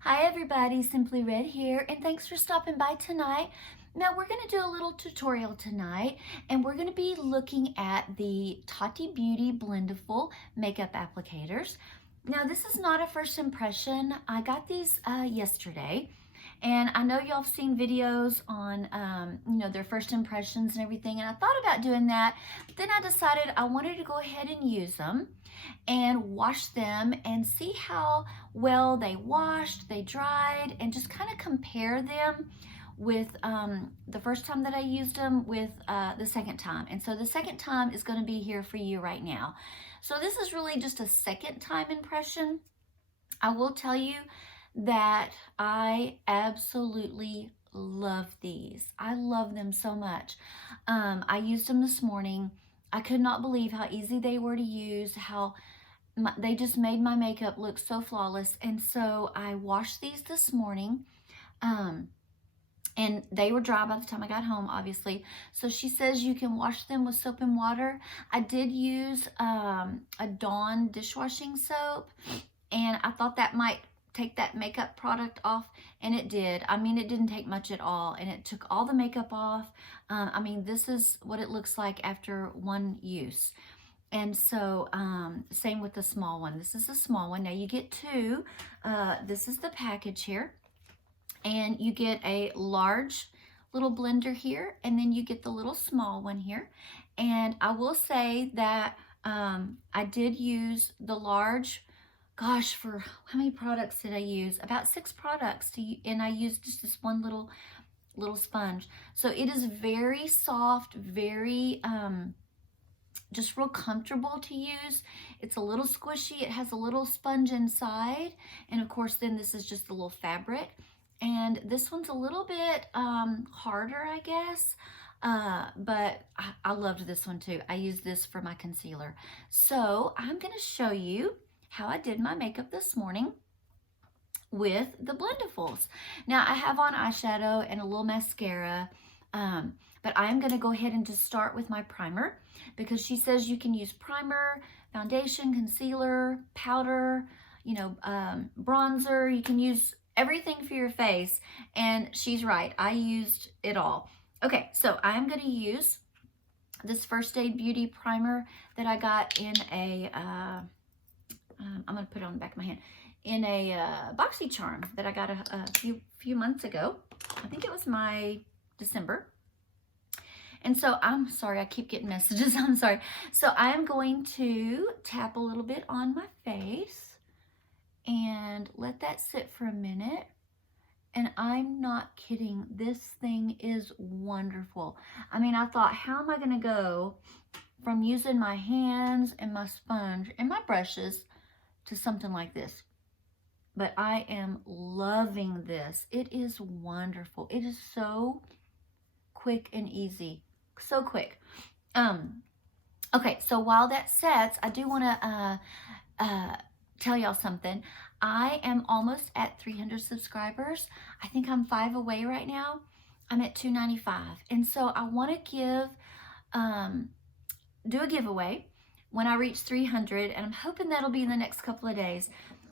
Hi everybody, Simply Red here, and thanks for stopping by tonight. Now we're going to do a little tutorial tonight, and we're going to be looking at the Tati Beauty Blendiful makeup applicators. Now this is not a first impression. I got these yesterday, and I know y'all have seen videos on their first impressions and everything, and I thought about doing that, but then I decided I wanted to go ahead and use them and wash them and see how well they washed, they dried, and just kind of compare them with the first time that I used them with the second time. And so the second time is going to be here for you right now. So this is really just a second time impression. I will tell you that I absolutely love these. I love them so much. I used them this morning. I could not believe how easy they were to use, how they just made my makeup look so flawless. And so I washed these this morning. And they were dry by the time I got home, obviously. So she says you can wash them with soap and water. I did use a Dawn dishwashing soap, and I thought that might take that makeup product off, and it did. I mean, it didn't take much at all, and it took all the makeup off. I mean, this is what it looks like after one use. And so same with the small one. This is the small one. Now you get two. This is the package here. And you get a large little blender here, and then you get the little small one here. And I will say that I did use the large, gosh, for how many products did I use? About 6 products, and I used just this one little sponge. So it is very soft, very just real comfortable to use. It's a little squishy. It has a little sponge inside, and of course then this is just a little fabric. And this one's a little bit harder, I guess, but I loved this one too. I used this for my concealer. So I'm going to show you how I did my makeup this morning with the Blendifuls. Now I have on eyeshadow and a little mascara, but I'm going to go ahead and just start with my primer, because she says you can use primer, foundation, concealer, powder, bronzer. You can use everything for your face, and she's right. I used it all. Okay, so I'm going to use this First Aid Beauty primer that I got in a, I'm going to put it on the back of my hand, in a BoxyCharm that I got a few months ago. I think it was my December. And so I'm sorry, I keep getting messages. I'm sorry. So I'm going to tap a little bit on my face and let that sit for a minute. And I'm not kidding, this thing is wonderful. I mean, I thought, how am I going to go from using my hands and my sponge and my brushes to something like this? But I am loving this. It is wonderful. It is so quick and easy. So quick. Okay, so while that sets, I do want to tell y'all something. I am almost at 300 subscribers. I think I'm 5 away right now. I'm at 295. And so I want to do a giveaway when I reach 300, and I'm hoping that'll be in the next couple of days.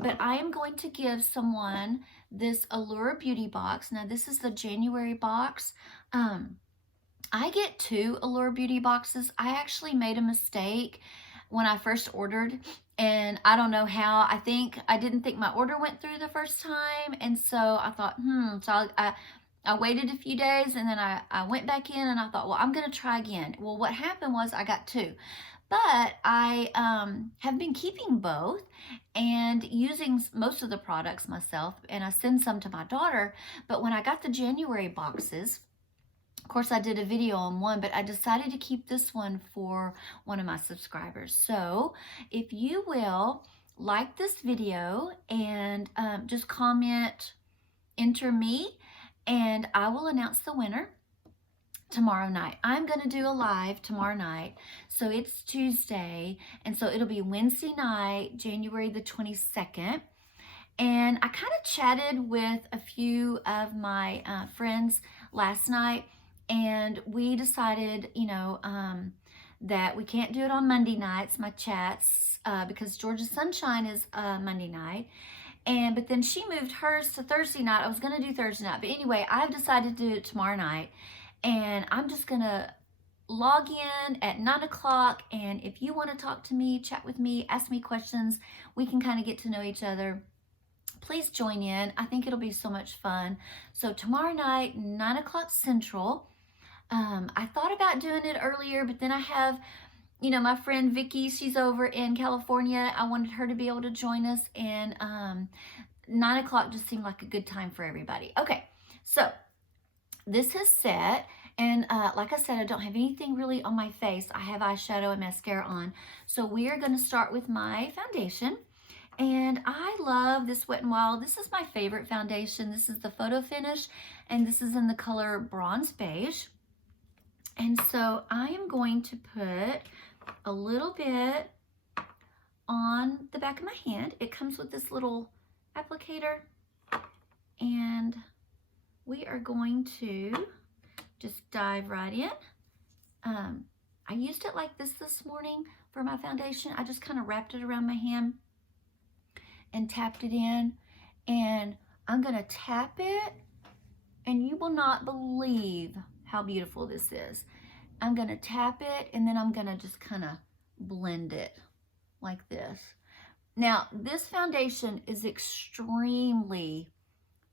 But I am going to give someone this Allure Beauty box. Now this is the January box. I get 2 Allure Beauty boxes. I actually made a mistake when I first ordered, and I don't know how. I didn't think my order went through the first time, and so I thought, so I waited a few days, and then I went back in, and I thought, well, I'm going to try again. Well, what happened was I got 2, but I have been keeping both and using most of the products myself, and I send some to my daughter. But when I got the January boxes, of course, I did a video on one, but I decided to keep this one for one of my subscribers. So if you will like this video and just comment, enter me, and I will announce the winner tomorrow night. I'm going to do a live tomorrow night. So it's Tuesday, and so it'll be Wednesday night, January the 22nd. And I kind of chatted with a few of my friends last night, and we decided, that we can't do it on Monday nights, my chats, because Georgia Sunshine is Monday night. But then she moved hers to Thursday night. I was going to do Thursday night. But anyway, I've decided to do it tomorrow night. And I'm just going to log in at 9 o'clock. And if you want to talk to me, chat with me, ask me questions, we can kind of get to know each other. Please join in. I think it'll be so much fun. So tomorrow night, 9 o'clock Central. I thought about doing it earlier, but then I have, you know, my friend Vicky, she's over in California. I wanted her to be able to join us, and 9 o'clock just seemed like a good time for everybody. Okay, so this is set, and like I said, I don't have anything really on my face. I have eyeshadow and mascara on. So we are going to start with my foundation. And I love this Wet n Wild. This is my favorite foundation. This is the Photo Finish, and this is in the color Bronze Beige. And so I am going to put a little bit on the back of my hand. It comes with this little applicator, and we are going to just dive right in. I used it like this morning for my foundation. I just kind of wrapped it around my hand and tapped it in, and I'm gonna tap it, and you will not believe how beautiful this is. I'm gonna tap it, and then I'm gonna just kind of blend it like this. Now, this foundation is extremely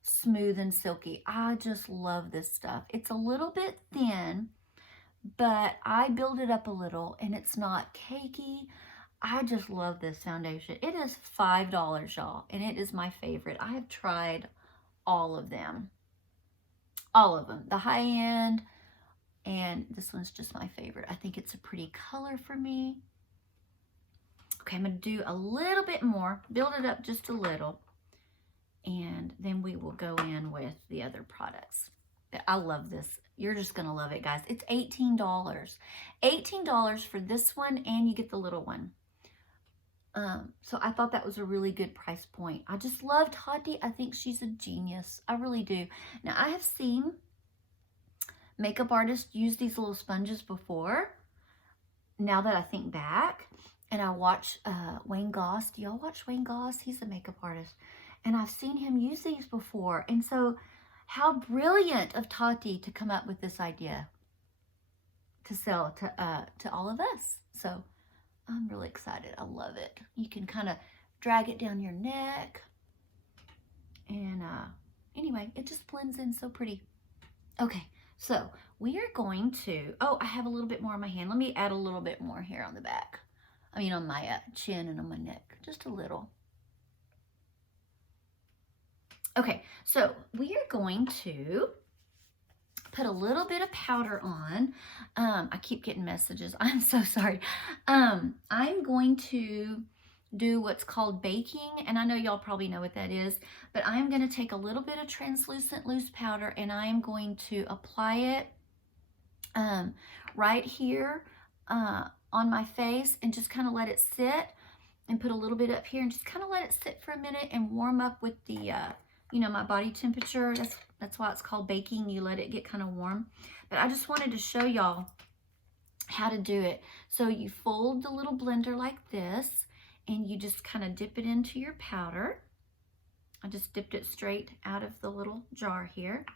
smooth and silky. I just love this stuff. It's a little bit thin, but I build it up a little, and it's not cakey. I just love this foundation. It is $5, y'all, and it is my favorite. I have tried all of them. All of them. The high end, and this one's just my favorite. I think it's a pretty color for me. Okay, I'm going to do a little bit more. Build it up just a little. And then we will go in with the other products. I love this. You're just going to love it, guys. It's $18. $18 for this one, and you get the little one. So I thought that was a really good price point. I just love Tati. I think she's a genius. I really do. Now, I have seen makeup artists use these little sponges before. Now that I think back, and I watch Wayne Goss. Do y'all watch Wayne Goss? He's a makeup artist. And I've seen him use these before. And so how brilliant of Tati to come up with this idea to sell to all of us. So I'm really excited. I love it. You can kind of drag it down your neck. And anyway, it just blends in so pretty. Okay, so we are going to, oh, I have a little bit more on my hand. Let me add a little bit more here on the back. I mean, on my chin and on my neck. Just a little. Okay, so we are going to put a little bit of powder on. I keep getting messages. I'm so sorry. I'm going to do what's called baking, and I know y'all probably know what that is, but I'm going to take a little bit of translucent loose powder, and I am going to apply it right here on my face, and just kind of let it sit, and put a little bit up here, and just kind of let it sit for a minute and warm up with the you know, my body temperature. That's why it's called baking. You let it get kind of warm. But I just wanted to show y'all how to do it. So you fold the little blender like this, and you just kind of dip it into your powder. I just dipped it straight out of the little jar here.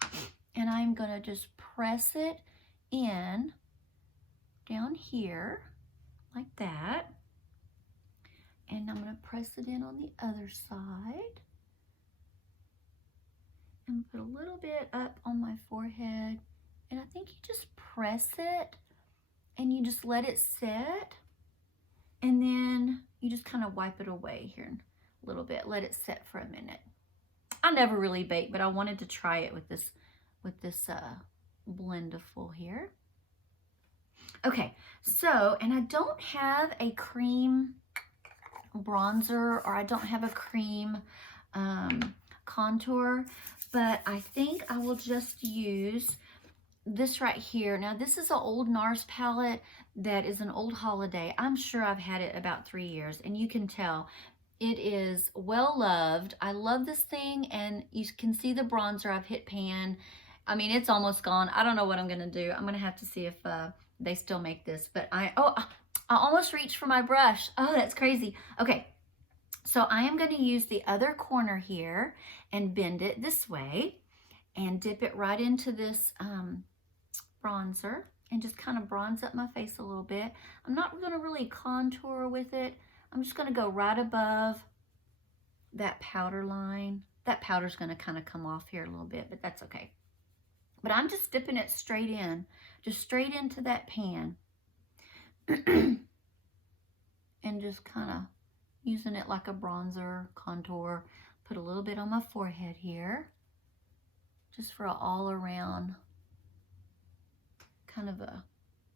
And I'm going to just press it in down here like that. And I'm going to press it in on the other side. And put a little bit up on my forehead, and I think you just press it and you just let it sit, and then you just kind of wipe it away here a little bit, let it sit for a minute. I never really bake, but I wanted to try it with this Blendiful here. Okay, so, and I don't have a cream bronzer, or I don't have a cream contour, but I think I will just use this right here. Now, this is an old NARS palette that is an old holiday. I'm sure I've had it about 3 years, and you can tell it is well loved. I love this thing, and you can see the bronzer. I've hit pan. I mean, it's almost gone. I don't know what I'm gonna do. I'm gonna have to see if they still make this, but I almost reached for my brush. Oh, that's crazy. Okay, So I am going to use the other corner here and bend it this way and dip it right into this bronzer and just kind of bronze up my face a little bit. I'm not going to really contour with it. I'm just going to go right above that powder line. That powder's going to kind of come off here a little bit, but that's okay. But I'm just dipping it straight in, just straight into that pan. And just kind of using it like a bronzer, contour. Put a little bit on my forehead here, just for an all around kind of a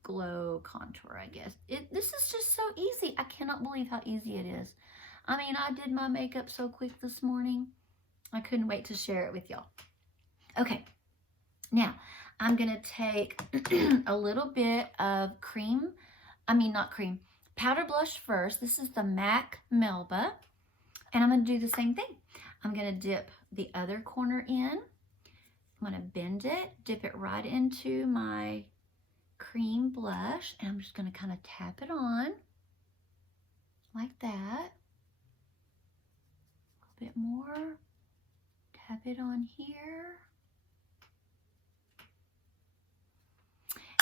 glow contour, I guess. This is just so easy. I cannot believe how easy it is. I mean, I did my makeup so quick this morning. I couldn't wait to share it with y'all. Okay, now I'm gonna take a little bit of powder blush first. This is the MAC Melba, and I'm gonna do the same thing. I'm gonna dip the other corner in. I'm gonna bend it, dip it right into my cream blush, and I'm just gonna kind of tap it on like that. A little bit more. Tap it on here.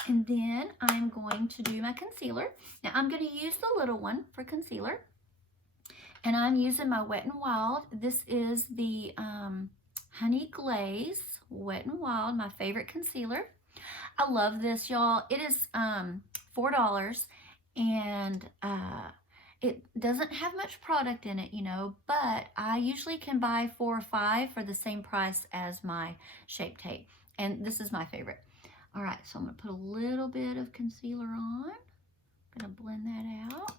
And then I'm going to do my concealer. Now I'm going to use the little one for concealer. And I'm using my Wet n Wild. This is the Honey Glaze Wet n Wild, my favorite concealer. I love this, y'all. It is $4, and it doesn't have much product in it, you know, but I usually can buy 4 or 5 for the same price as my Shape Tape. And this is my favorite. All right, so I'm going to put a little bit of concealer on. I'm going to blend that out.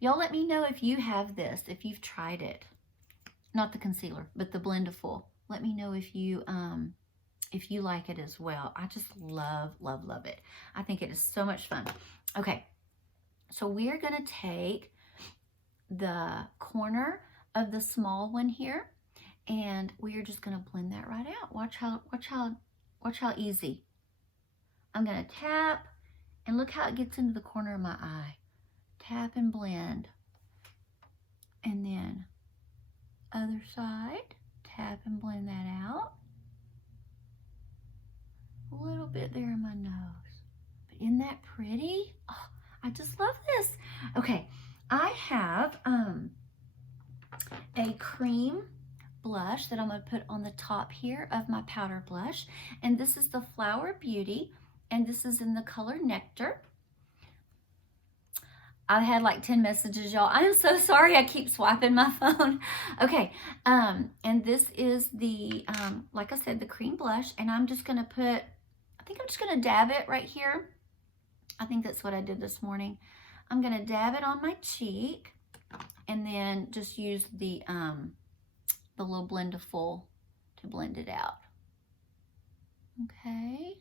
Y'all let me know if you have this, if you've tried it. Not the concealer, but the Blendiful. Let me know if you like it as well. I just love, love, love it. I think it is so much fun. Okay, so we're going to take the corner of the small one here, and we are just going to blend that right out. Watch how easy. I'm going to tap, and look how it gets into the corner of my eye. Tap and blend. And then other side, tap and blend that out. A little bit there in my nose. But isn't that pretty? Oh, I just love this. Okay, I have a cream blush that I'm going to put on the top here of my powder blush. And this is the Flower Beauty, and this is in the color Nectar. I've had like 10 messages, y'all. I'm so sorry. I keep swiping my phone. Okay, and this is the, like I said, the cream blush, and I'm just going to put, I think I'm just going to dab it right here. I think that's what I did this morning. I'm going to dab it on my cheek, and then just use the little Blendiful to blend it out. Okay.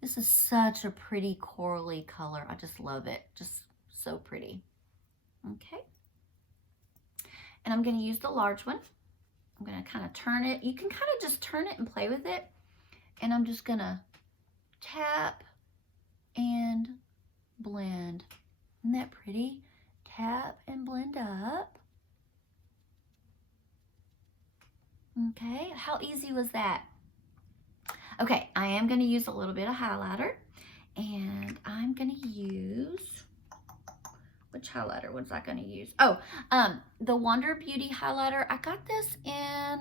This is such a pretty corally color. I just love it. Just so pretty. Okay. And I'm going to use the large one. I'm going to kind of turn it. You can kind of just turn it and play with it. And I'm just going to tap and blend. Isn't that pretty? Tap and blend up. Okay, how easy was that? Okay, I am going to use a little bit of highlighter, and I'm going to use, which highlighter was I going to use? Oh, the Wonder Beauty highlighter. I got this in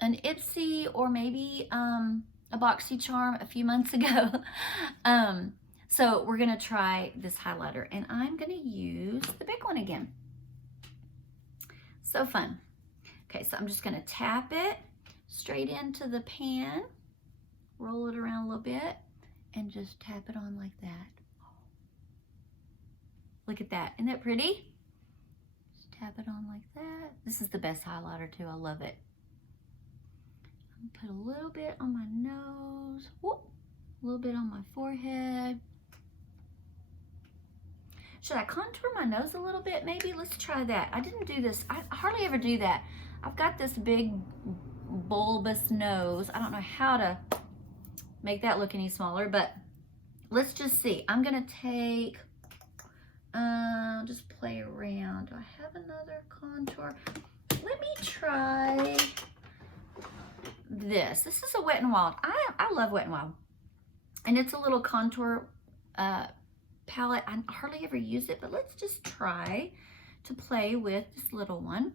an Ipsy or maybe a BoxyCharm a few months ago. So we're going to try this highlighter, and I'm going to use the big one again. So fun. Okay, so I'm just going to tap it straight into the pan, roll it around a little bit, and just tap it on like that. Look at that. Isn't that pretty? Just tap it on like that. This is the best highlighter too. I love it. I'm gonna put a little bit on my nose. Whoop, a little bit on my forehead. Should I contour my nose a little bit? Maybe. Let's try that. I didn't do this. I hardly ever do that. I've got this big bulbous nose. I don't know how to make that look any smaller, but let's just see. I'm gonna take just play around. Do I have another contour? Let me try this. This is a Wet n Wild. I love Wet n Wild. And it's a little contour palette. I hardly ever use it, but let's just try to play with this little one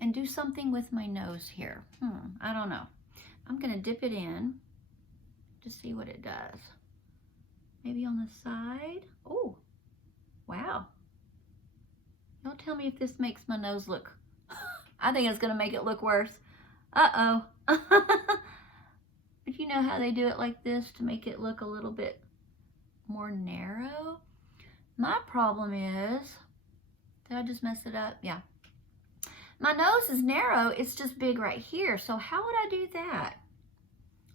and do something with my nose here. I don't know. I'm gonna dip it in to see what it does. Maybe on the side. Oh, wow. Don't tell me if this makes my nose look, I think it's gonna make it look worse. Uh-oh. But you know how they do it like this to make it look a little bit more narrow? My problem is, did I just mess it up? Yeah. My nose is narrow, it's just big right here. So how would I do that?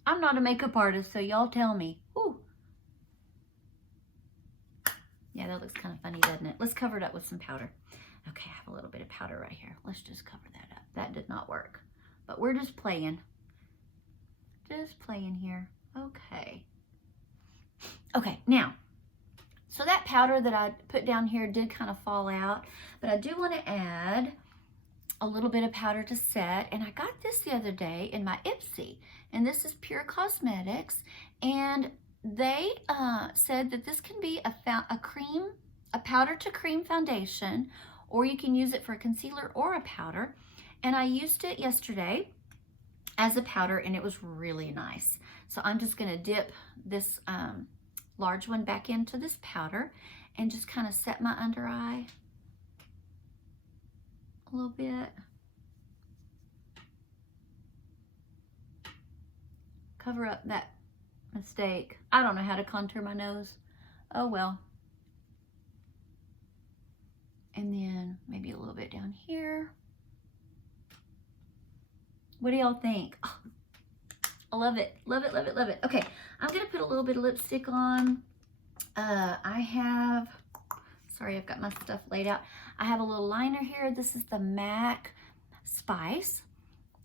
I'm not a makeup artist, so y'all tell me. Ooh. Yeah, that looks kind of funny, doesn't it? Let's cover it up with some powder. Okay, I have a little bit of powder right here. Let's just cover that up. That did not work, but we're just playing. Just playing here. Okay. Okay, now, so that powder that I put down here did kind of fall out, but I do want to add a little bit of powder to set, and I got this the other day in my Ipsy, and this is Pure Cosmetics, and they said that this can be a powder to cream foundation, or you can use it for a concealer or a powder, and I used it yesterday as a powder, and it was really nice. So I'm just gonna dip this large one back into this powder and just kind of set my under eye a little bit. Cover up that mistake. I don't know how to contour my nose. Oh well. And then maybe a little bit down here. What do y'all think? Oh, I love it. Love it, love it, love it. Okay, I'm gonna put a little bit of lipstick on. Sorry, I've got my stuff laid out. I have a little liner here. This is the MAC Spice.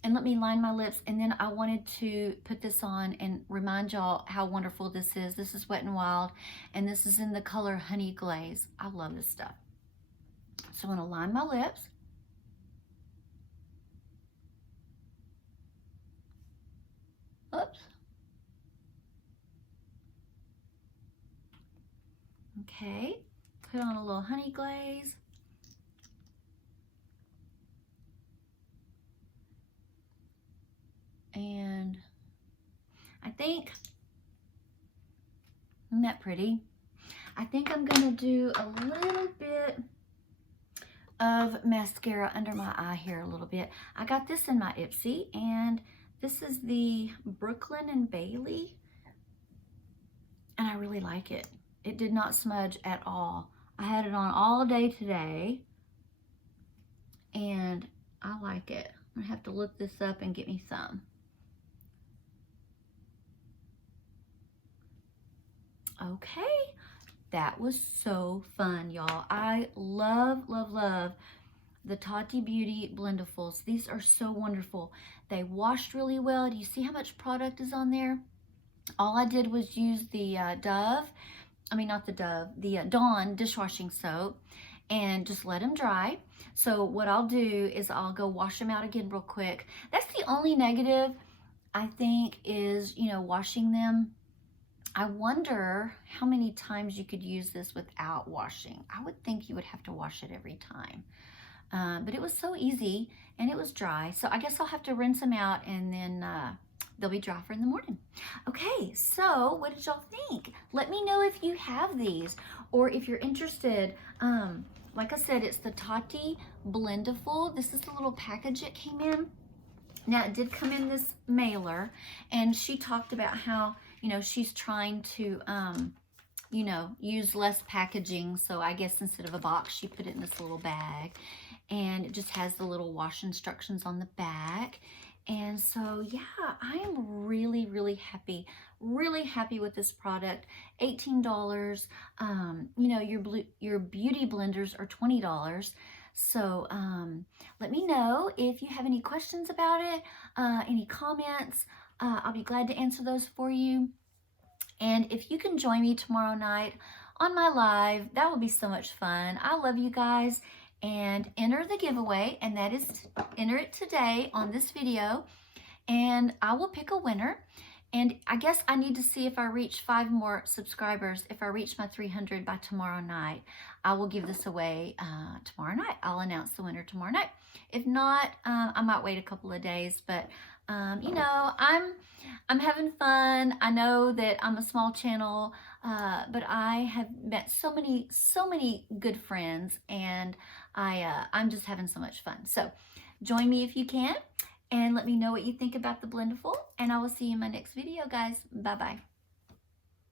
And let me line my lips. And then I wanted to put this on and remind y'all how wonderful this is. This is Wet n Wild, and this is in the color Honey Glaze. I love this stuff. So I'm gonna line my lips. Oops. Okay, put on a little honey glaze. And I think, isn't that pretty? I think I'm gonna do a little bit of mascara under my eye here a little bit. I got this in my Ipsy, and this is the Brooklyn and Bailey, and I really like it. It did not smudge at all. I had it on all day today, and I like it. I'm gonna have to look this up and get me some. Okay, that was so fun, y'all. I love, love, love the Tati Beauty Blendifuls. These are so wonderful. They washed really well. Do you see how much product is on there? All I did was use the Dawn dishwashing soap and just let them dry. So what I'll do is I'll go wash them out again real quick. That's the only negative, I think, is, you know, washing them. I wonder how many times you could use this without washing. I would think you would have to wash it every time. But it was so easy, and it was dry. So I guess I'll have to rinse them out, and then they'll be dry for in the morning. Okay, so what did y'all think? Let me know if you have these, or if you're interested. Like I said, it's the Tati Blendiful. This is the little package it came in. Now, it did come in this mailer, and she talked about how, you know, she's trying to, you know, use less packaging. So I guess instead of a box, she put it in this little bag, and it just has the little wash instructions on the back. And so, yeah, I am really, really happy with this product. $18. You know, your beauty blenders are $20. So let me know if you have any questions about it, any comments. I'll be glad to answer those for you. And if you can join me tomorrow night on my live. That would be so much fun. I love you guys. And enter the giveaway, and that is enter it today on this video, and I will pick a winner. And I guess I need to see if I reach 5 more subscribers. If I reach my 300 by tomorrow night, I will give this away tomorrow night. I'll announce the winner tomorrow night. If not, I might wait a couple of days, but you know, I'm having fun. I know that I'm a small channel, but I have met so many good friends, and I'm just having so much fun. So join me if you can, and let me know what you think about the Blendiful, and I will see you in my next video, guys. Bye-bye.